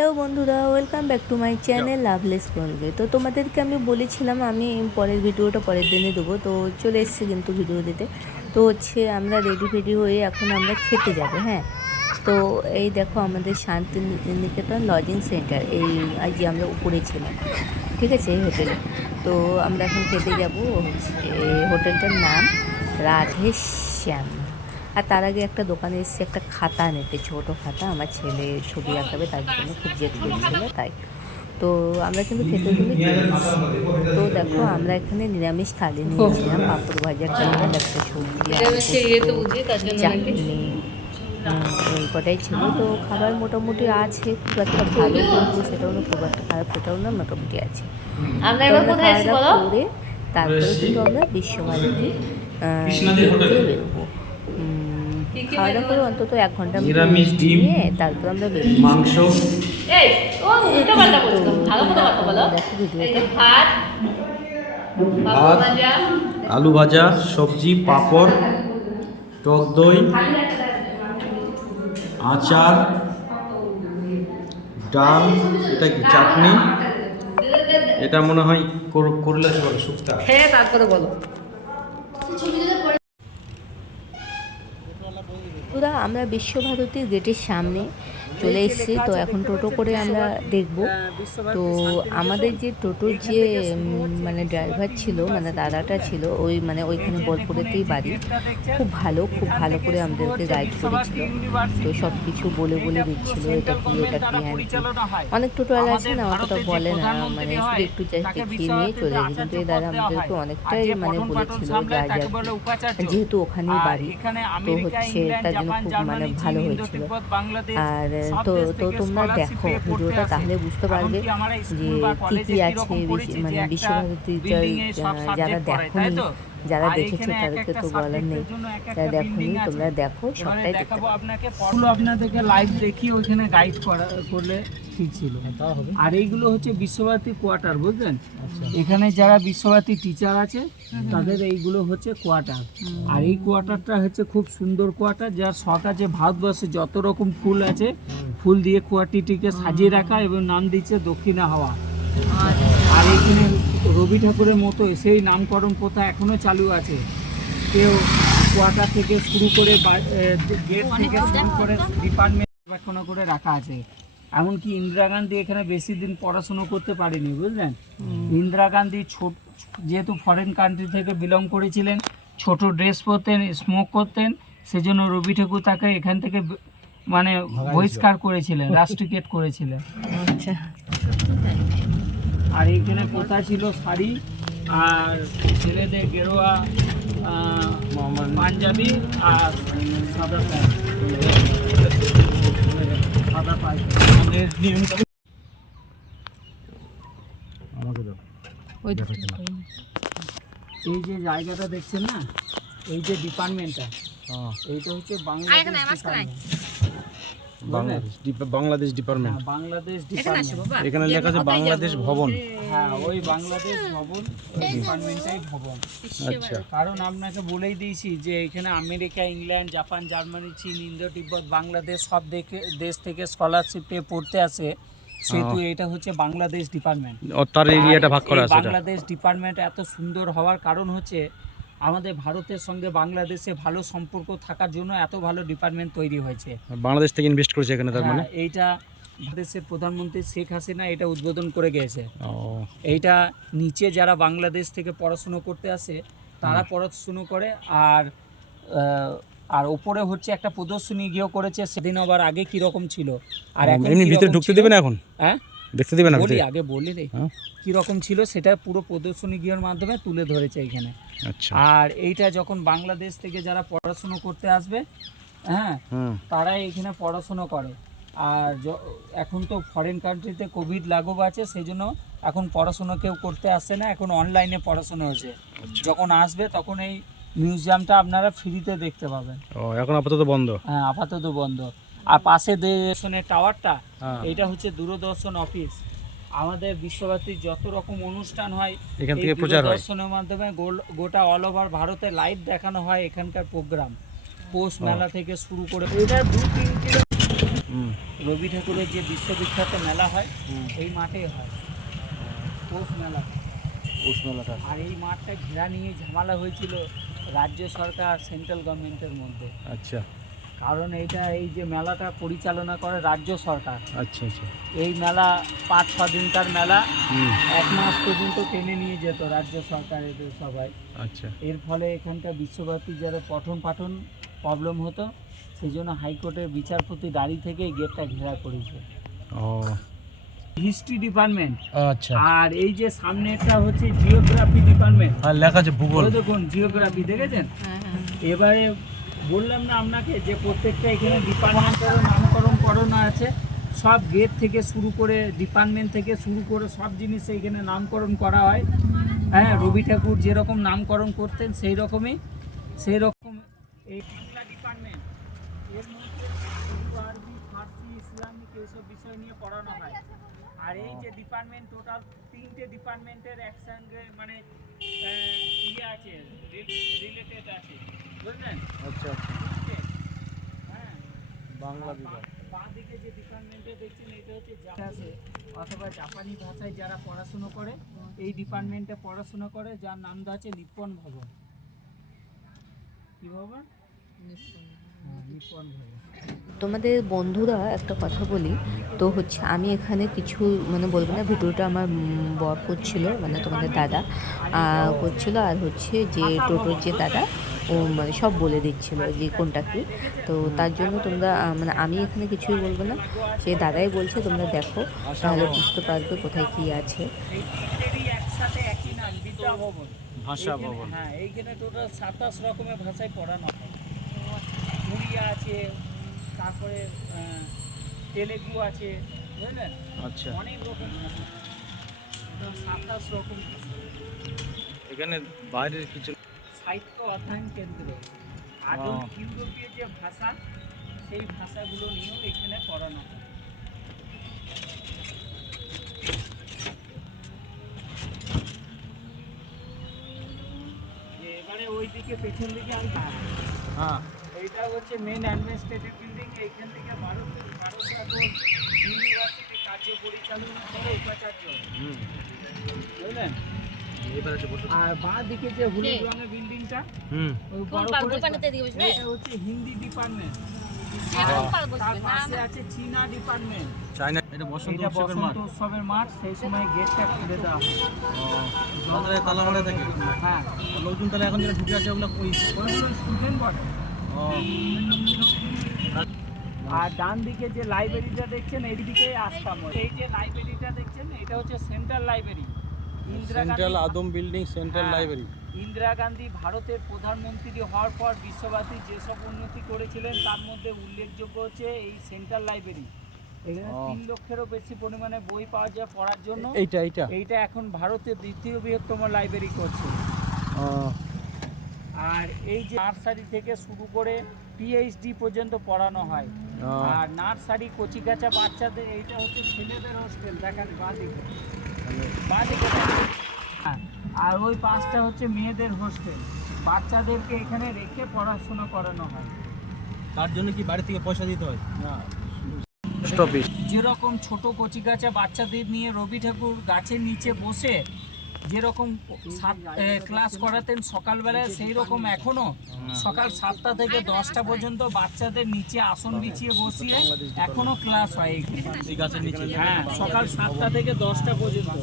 Hello বন্ধুরা, welcome back to my channel Lovelace বলবে। তো তোমাদেরকে আমি বলেছিলাম আমি পরের ভিডিওটা পরের দিনে দেবো, তো চলে এসেছি কিন্তু ভিডিও দিতে। তো আমরা রেডি হয়ে এখন আমরা খেতে যাব। হ্যাঁ, তো এই দেখো আমাদের শান্তিনিকেতন লজিং সেন্টার, এই আজ যে আমরা উপরে ছিলাম, ঠিক আছে, এই হোটেলে। তো আমরা এখন খেতে যাব। হোটেলটার নাম রাধেশ্যাম। আর তার আগে একটা দোকানে এসেছি একটা খাতা নিতে, ছোটো খাতা, আমার ছেলে ছবি আঁকাবে, তার জন্য খুব জেদ করছিল তাই। তো আমরা কিন্তু খেতে চলে এসেছি। তো দেখো আমরা এখানে নিরামিষ থালি নিয়েছিলাম, পাঁপড় ভাজা, ডাল, একটা সবজি, চাটনি, এই কটাই ছিল। তো খাবার মোটামুটি আছে, খুব একটা ভালো কিন্তু সেটাও না, খুব একটা খারাপ সেটাও না, মোটামুটি আছে। তো আমরা খাওয়া দাওয়া করে তারপরে কিন্তু আমরা বিশ্বভারতী বেরোবো। খাওয়া দাওয়া করে অন্তত 1 ঘন্টা নিয়ে তারপর আমরা বেরোবো। মাংস, ভাত, আলু ভাজা, সবজি, পাঁপড়, টক দই, আচার, ডাল, এটা কি চাটনি, এটা মনে হয় করলা শুক্তা। হ্যাঁ, তারপরে বলো। পুরা আমরা বিশ্বভারতীর গেটের সামনে চলে এসেছি। তো এখন টোটো করে আমরা দেখব। তো আমাদের যে টোটোর যে মানে ড্রাইভার ছিল, মানে দাদাটা ছিল, ওই মানে ওইখানে বোলপুরেতেই বাড়ি, খুব ভালো করে আমাদেরকে গাইড করেছিল। তো সব কিছু বলে দিচ্ছিল, এটা কি ওটা কি। হ্যাঁ, অনেক টোটোওয়ালা আছে না, অতটা বলে না, মানে শুধু একটু জাস্ট দেখিয়ে নিয়ে চলে যায়। কিন্তু এই দাদা আমাদেরকে অনেকটাই মানে বলেছিল যা যেহেতু ওখানেই বাড়ি, তো হচ্ছে তার জন্য খুব মানে ভালো হয়েছিল। আর তো তোমরা দেখো ভিডিওটা, তাহলে বুঝতে পারবে যে কী আছে। মানে বিশ্বভারতীটা যারা দেখোনি, যারা দেখেছো তাদেরকে তো বলার নেই, যারা দেখোনি তোমরা দেখো, সবটাই দেখতে পাবো। আপনাদেরকে লাইভ দেখি ওইখানে গাইড করলে ঠিক ছিল। আর এইগুলো হচ্ছে বিশ্বভারতী কোয়ার্টার, বুঝলেন? এখানে যারা বিশ্বভারতী টিচার আছে তাদের এইগুলো হচ্ছে কোয়ার্টার। আর এই কোয়ার্টারটা হচ্ছে খুব সুন্দর কোয়ার্টার, যার শখ আছে ভারতবর্ষে যত রকম ফুল আছে, ফুল দিয়ে কোয়ার্টারটিকে সাজিয়ে রাখা, এবং নাম দিচ্ছে দক্ষিণা হাওয়া। আর এইখানে রবি ঠাকুরের মতো সেই নামকরণ প্রথা এখনো চালু আছে। কেউ কোয়ার্টার থেকে শুরু করে গেট থেকে শুরু করে ডিপার্টমেন্ট রক্ষণা করে রাখা আছে। এমনকি ইন্দিরা গান্ধী এখানে বেশি দিন পড়াশুনো করতে পারেনি, বুঝলেন? ইন্দিরা গান্ধী যেহেতু ফরেন কান্ট্রি থেকে বিলং করেছিলেন, ছোট ড্রেস পরতেন, স্মোক করতেন, সেজন্য রবি ঠাকুর তাকে এখান থেকে মানে বহিষ্কার করেছিলেন, রাষ্ট্রীয়কৃত করেছিলেন। আচ্ছা। আর এইখানে কোথা ছিল শাড়ি, আর ছেলেদের গেরুয়া পাঞ্জাবি, আর সাদা প্যান্ট। এই যে জায়গাটা দেখছেন না, এই যে ডিপার্টমেন্টটা, এইটা হচ্ছে বাংলাদেশ ডিপার্টমেন্ট। বাংলাদেশ ডিপার্টমেন্ট, এখানে লেখা আছে বাংলাদেশ ভবন। হ্যাঁ, ওই বাংলাদেশ ভবন, ডিপার্টমেন্টটাই ভবন। আচ্ছা, কারণ আপনাকে বলেই দিয়েছি যে এখানে আমেরিকা, ইংল্যান্ড, জাপান, জার্মানি, চীন, ইন্দো তিব্বত, বাংলাদেশ সব দেশ থেকে স্কলারশিপ পেয়ে পড়তে আসে, সেহেতু এটা হচ্ছে বাংলাদেশ ডিপার্টমেন্ট। তার এরিয়াটা ভাগ করা আছে। বাংলাদেশ ডিপার্টমেন্ট এত সুন্দর হওয়ার কারণ হচ্ছে আমাদের ভারতের সঙ্গে বাংলাদেশে ভালো সম্পর্ক থাকার জন্য এত ভালো ডিপার্টমেন্ট তৈরি হয়েছে। বাংলাদেশ থেকে ইনভেস্ট করেছে এখানে, তার মানে এইটা বাংলাদেশের প্রধানমন্ত্রী শেখ হাসিনা এটা উদ্বোধন করে গেছে। এইটা নিচে যারা বাংলাদেশ থেকে পড়াশুনো করতে আসে তারা পড়াশুনো করে, আর ওপরে হচ্ছে একটা প্রদর্শনী গিয়েও করেছে, সেদিন আবার আগে কি রকম ছিল আর এখন ভিতরে ঢুকতে দেবে না এখন? হ্যাঁ, দেখতে দেবে না? বলি রে কি রকম ছিল সেটা পুরো প্রদর্শনী গৃহের মাধ্যমে তুলে ধরেছে এখানে। আচ্ছা। আর এইটা যখন বাংলাদেশ থেকে যারা পড়াশুনো করতে আসবে, হ্যাঁ, তারাই এখানে পড়াশুনো করে। আর এখন তো ফরেন কান্ট্রিতে কোভিড লাগু আছে, সেই জন্য এখন পড়াশুনো কেউ করতে আসছে না, এখন অনলাইনে পড়াশুনো হচ্ছে। যখন আসবে তখন এই মিউজিয়ামটা আপনারা ফ্রিতে দেখতে পাবেন। এখন আপাতত বন্ধ? হ্যাঁ, আপাতত বন্ধ। আর পাশে দূরদর্শনের টাওয়ারটা, এটা হচ্ছে দূরদর্শন অফিস। আমাদের বিশ্বভারতীর যত রকম অনুষ্ঠান হয় এখান থেকে প্রচার হয়, দূরদর্শনের মাধ্যমে গোটা অল ওভার ভারতে লাইভ দেখানো হয় এখানকার প্রোগ্রাম। পৌষ মেলা থেকে শুরু করে এটা 2-3 কিলো রবি ঠাকুরের যে বিশ্ববিখ্যাত মেলা হয় এই মাঠে হয়, পৌষ মেলা। পৌষ মেলাটা। আর এই মাঠটা ঘেরা নিয়ে ঝামেলা হয়েছিল রাজ্য সরকার সেন্ট্রাল গভর্নমেন্টের মধ্যে। আচ্ছা কারণ এই যে মেলাটা পরিচালনা করে রাজ্য সরকার। আচ্ছা আচ্ছা। এই মেলা 5-6 দিনকার মেলা, 1 মাস পর্যন্ত টেনে নিয়ে যেত রাজ্য সরকার এদের সবাই। আচ্ছা। এর ফলে এখানকার বিশ্বব্যাপী যারা পঠন পাঠন প্রবলেম হতো, সেই জন্য হাইকোর্টের বিচারপতি দাঁড়ি থেকে এই গেটটা ঘেরা করেছে। ও হিস্ট্রি ডিপার্টমেন্ট। আচ্ছা। আর এই যে সামনেটা হচ্ছে জিওগ্রাফি ডিপার্টমেন্ট। আর লেখা আছে ভূগোল। ওই দেখুন জিওগ্রাফি, দেখেছেন? এবারে বললাম না আপনাকে যে প্রত্যেকটা এখানে ডিপার্টমেন্টের নামকরণ করানো আছে। সব গেট থেকে শুরু করে, ডিপার্টমেন্ট থেকে শুরু করে সব জিনিস এখানে নামকরণ করা হয়। হ্যাঁ, রবি ঠাকুর যেরকম নামকরণ করতেন সেই রকম এই বাংলা ডিপার্টমেন্ট, এর মধ্যে উর্দু, আরবি, ফার্সি, ইসলামিক এইসব বিষয় নিয়ে পড়ানো হয়। আর এই যে ডিপার্টমেন্ট, টোটাল 3টে ডিপার্টমেন্টের একসঙ্গে মানে ইয়ে আছে, রিলেটেড আছে, বুঝলেন? আচ্ছা আচ্ছা। হ্যাঁ, বাংলা বিভাগ। বাঁ দিকে যে ডিপার্টমেন্টে দেখছেন এটা হচ্ছে আছে অথবা জাপানি ভাষায় যারা পড়াশুনো করে এই ডিপার্টমেন্টে পড়াশুনো করে, যার নাম দেওয়া আছে নিপ্পন ভবন। কি ভবন? নিপ্পন ভবন। তোমাদের বন্ধুরা একটা কথা বলি, তো হচ্ছে আমি এখানে কিছু মানে বলবো না, ভিডিওটা আমার বর করছিল, মানে তোমাদের দাদা করছিল, আর হচ্ছে যে টোটোর যে দাদা ও মানে সব বলে দিচ্ছিল যে কোনটা কী। তো তার জন্য তোমরা মানে আমি এখানে কিছুই বলবো না, সে দাদাই বলছে, তোমরা দেখো তাহলে বুঝতে পারবে কোথায় কী আছে। একসাথে একই নাম, বিদ্যা ভবন, ভাষা ভবন। হ্যাঁ, এইখানে টোটাল 27 রকমের ভাষায় পড়ানো হয়। উড়িয়া আছে, তারপরে তেলেগু আছে, বুঝলেন? আচ্ছা। অনেক রকম ভাষা, 27 রকম ভাষা। এখানে বাইরের কিছু সাহিত্য অধ্যয়ন কেন্দ্র, আধুনিক ইউরোপীয় যে ভাষা সেই ভাষাগুলো নিয়েও এখানে পড়ানো হয়। এবারে ওইদিকে পেছন দিকে আমি, হ্যাঁ এইটা হচ্ছে মেন অ্যাডমিনিস্ট্রেটিভ বিল্ডিং। এইখান থেকে ভারত ইউনিভার্সিটি কার্য পরিচালনা করে উপাচার্য, বুঝলেন? আর বাঁ দিকে যে হলুদ রঙের বিল্ডিংটা, ওই বড় করে এটা হচ্ছে হিন্দি ডিপার্টমেন্ট। তার পাশে আছে চীনা ডিপার্টমেন্ট। চায়না। এটা বসন্ত উৎসবের মাঠ, সেই সময় গেটটা খুলে দেওয়া হয়। তালা মারা থাকে। হ্যাঁ, লোকজন তাহলে এখন যেটা ঢুকে আছে ওগুলো ওইগুলো স্টুডেন্ট বটে। আর ডান দিকে যে লাইব্রেরিটা দেখছেন এইদিকে আসতাম। এই যে লাইব্রেরিটা দেখছেন এটা হচ্ছে সেন্ট্রাল লাইব্রেরি। সেন্ট্রাল আদম building, central library. Indira Gandhi ভারতের প্রধানমন্ত্রী হওয়ার পর বিশ্বব্যাপী যেসব উন্নতি করেছিলেন তার মধ্যে উল্লেখযোগ্য হচ্ছে এই সেন্ট্রাল লাইব্রেরি। এখানে 3 লক্ষেরও বেশি পরিমাণে বই পাওয়া যায় পড়ার জন্য। এইটা এখন ভারতের দ্বিতীয় বৃহত্তম লাইব্রেরি করছে। আর এই যে নার্সারি থেকে শুরু করে পিএইচডি পর্যন্ত পড়ানো হয়। আর নার্সারি কচিকাঁচা বাচ্চাদের, এইটা হচ্ছে ছেলেদের হোস্টেল, দেখেন বাঁদিকে। হ্যাঁ, আর ওই পাঁচটা হচ্ছে মেয়েদের হোস্টেল। বাচ্চাদেরকে এখানে রেখে পড়াশোনা করানো হয়। তার জন্য কি বাড়ি থেকে পয়সা দিতে হয়? না, যেরকম ছোট কচিকাঁচা বাচ্চাদের নিয়ে রবি ঠাকুর গাছের নিচে বসে যেরকম ক্লাস করাতেন সকালবেলায়, সেই রকম এখনো সকাল 7টা থেকে 10টা পর্যন্ত বাচ্চাদের নিচে আসন বিছিয়ে বসিয়ে এখনো ক্লাস হয় এই গাছের নিচে। হ্যাঁ, সকাল 7টা থেকে 10টা পর্যন্ত।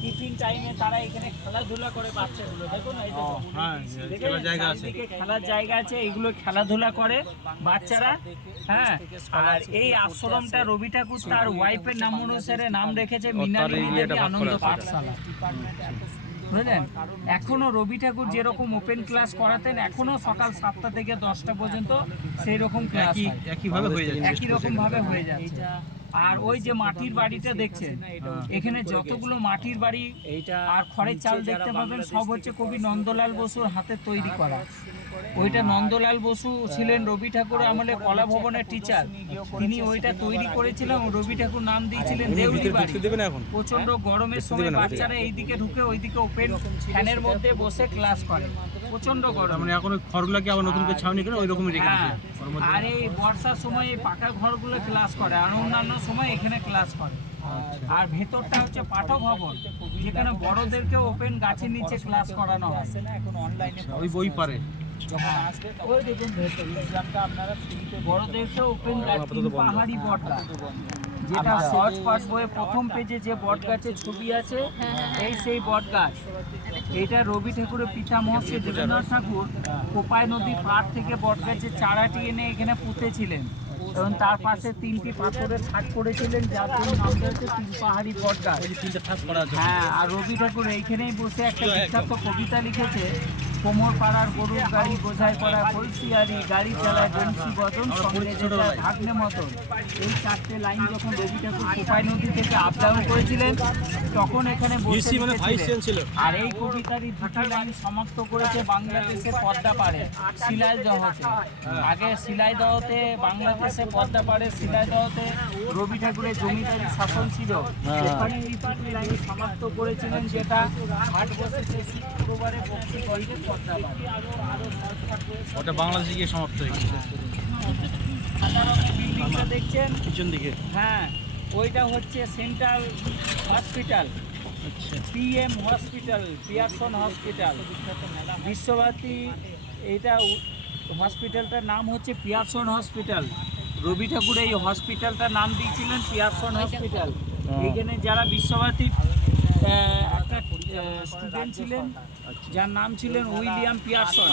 টিফিন টাইমে তারা এখানে খেলাধুলা করে বাচ্চাগুলো, দেখুন খেলার জায়গা আছে, এইগুলো খেলাধুলা করে বাচ্চারা। হ্যাঁ, আর এই আশ্রমটা রবি ঠাকুর তার ওয়াইফের নাম অনুসারে নাম রেখেছে মৃণালিনী দেবী আনন্দ পাঠশালা, বুঝলেন? এখনো রবি ঠাকুর যেরকম ওপেন ক্লাস করাতেন এখনো সকাল 7টা থেকে 10টা পর্যন্ত সেই রকম ক্লাস একই রকম ভাবে হয়ে যাচ্ছে। আর ওই যে মাটির বাড়িটা দেখছেন, এখানে যতগুলো মাটির বাড়ি আর খড়ের চাল দেখতে পাবেন সব হচ্ছে কবি নন্দলাল বসুর হাতে তৈরি করা। ওইটা নন্দলাল বসু ছিলেন রবি ঠাকুরের আমলে কলা ভবনের টিচার, তিনি ওইটা তৈরি করেছিলেন। রবি ঠাকুর নাম দিয়েছিলেন দেউলি বাড়ি। প্রচন্ড গরমের সময় বাচ্চারা এইদিকে ঢুকে ওইদিকে ওপেন ফ্যানের মধ্যে বসে ক্লাস করে, প্রচন্ড গরম। মানে এখন ঘরগুলোকে আবার নতুন করে ছাউনি করে ওই রকমই রেখে দিয়েছে। আর এই বর্ষার সময় এই পাকা ঘরগুলো ক্লাস করে, আর অন্যান্য সময় এখানে ক্লাস করে। আর ভেতরটা হচ্ছে পাঠক ভবন, যেখানে বড়দেরকে ওপেন গাছের নিচে ক্লাস করানো হয়। এখন অনলাইনে ওই বই পারে ওই দেখুন ভেতর এক্সামটা আপনারা ফ্রিতে বড়দেরকে ওপেন গাছ পাহাড়ি বটগাছ, যেটা সহজ পাঠ বইয়ে প্রথম পেজে যে বট গাছের ছবি আছে এই সেই বট গাছ। এইটা রবি ঠাকুরের পিতামহ শ্রী দেবেন্দ্রনাথ ঠাকুর কোপাই নদীর পাড় থেকে বট গাছের চারাটি এনে এখানে পুঁতেছিলেন, এবং তার পাশে 3টি পাথরের ছাদ করেছিলেন, যার জন্য নাম হয়েছে তিন পাহাড়ি বট গাছ। হ্যাঁ, আর রবি ঠাকুর এইখানেই বসে একটা বিখ্যাত কবিতা লিখেছে, কোমর পাড়ার গরুর গাড়ি বোঝাই করা কলসিয়ারি, গাড়ি চালায় বংশী বদন, সঙ্গে যেটা ভাগ্নে মতন। এই 4টে লাইন যখন রবি ঠাকুর কোপাই নদী থেকে আপ ডাউন করেছিলেন তখন এখানে বসে লিখেছিলেন। আর এই কবিতারই 2টি লাইন সমাপ্ত করেছে বাংলাদেশে পদ্মা পাড়ে শিলাইদহতে। আগে শিলাইদহতে বাংলাদেশে পদ্মা পাড়ে শিলাইদহতে রবি ঠাকুরের জমিদারি শাসন ছিল, ওখানে এই 2টি লাইন সমাপ্ত করেছিলেন, যেটা হাট বসেছে শুক্রবারে বক্সিগঞ্জে পদ্মা পাড়ে। ওটা বাংলাদেশে গিয়ে সমাপ্ত হয়ে গেছে। বিল্ডিংটা দেখছেন পিছন দিকে, হ্যাঁ, ওইটা হচ্ছে central hospital, PM hospital, Pearson hospital, Visva Bharati. এইটা হসপিটালটার নাম হচ্ছে পিয়ারসন হসপিটাল। রবি ঠাকুর এই হসপিটালটার নাম দিয়েছিলেন পিয়ারসন হসপিটাল। এইখানে যারা বিশ্বভারতীর একটা স্টুডেন্ট ছিলেন যার নাম ছিলেন উইলিয়াম পিয়ারসন,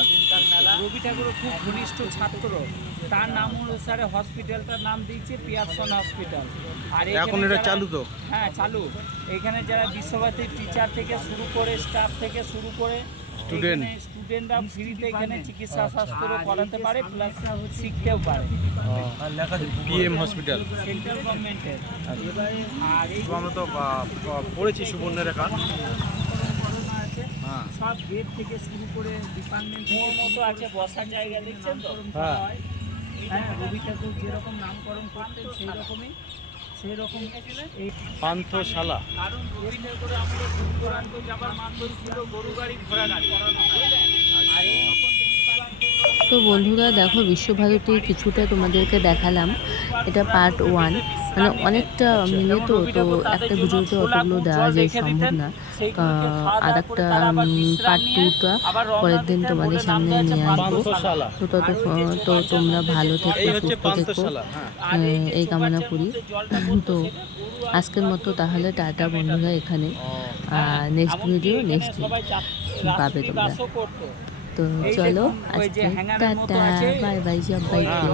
রবি ঠাকুরের খুব ঘনিষ্ঠ ছাত্র, তার নাম অনুসারে হসপিটালটার নাম দিয়েছে পিয়ারসন হসপিটাল। আর এখন এটা চালু তো? হ্যাঁ, চালু। এখানে যারা বিশ্বভারতীর টিচার থেকে শুরু করে স্টাফ থেকে শুরু করে স্টুডেন্টরা ফ্রিতে এখানে চিকিৎসা শাস্ত্র করাতে পারে, প্লাস শিখতেও পারে। পিএম হসপিটাল সেন্ট্রাল গভর্নমেন্টের। আর এই আমরা তো পড়েছি সুবর্ণরেখা। সব গেট থেকে শুরু করে ডিপার্টমেন্ট মতো আছে, বসার জায়গা দেখছেন তো? হ্যাঁ, রবি ঠাকুর যেরকম নামকরণ করতেন সেই রকম এই পান্থশালা। কারণ রবি ঠাকুর আমাদের দূর দূরান্ত যাবার মাধ্যম ছিল গরু গাড়ি, ঘোড়া গাড়ি। আর এই রকম তো বন্ধুরা দেখো, বিশ্বভারতীর কিছুটা তোমাদেরকে দেখালাম, এটা পার্ট 1, মানে অনেকটা মিলে তো একটা ভিডিওতে অতগুলো দেওয়া যায় সম্ভব না। আর একটা পার্ট 2টা পরের দিন তোমাদের সামনে নিয়ে আসবো। তো ততক্ষণ তো তোমরা ভালো থেকো, সুস্থ থেকো, এই কামনা করি। তো আজকের মতো তাহলে টাটা বন্ধুরা, এখানে নেক্সট ভিডিও নেক্সট পাবে তোমরা। তো চলো আজকে টাটা, বাই বাই সবাইকে।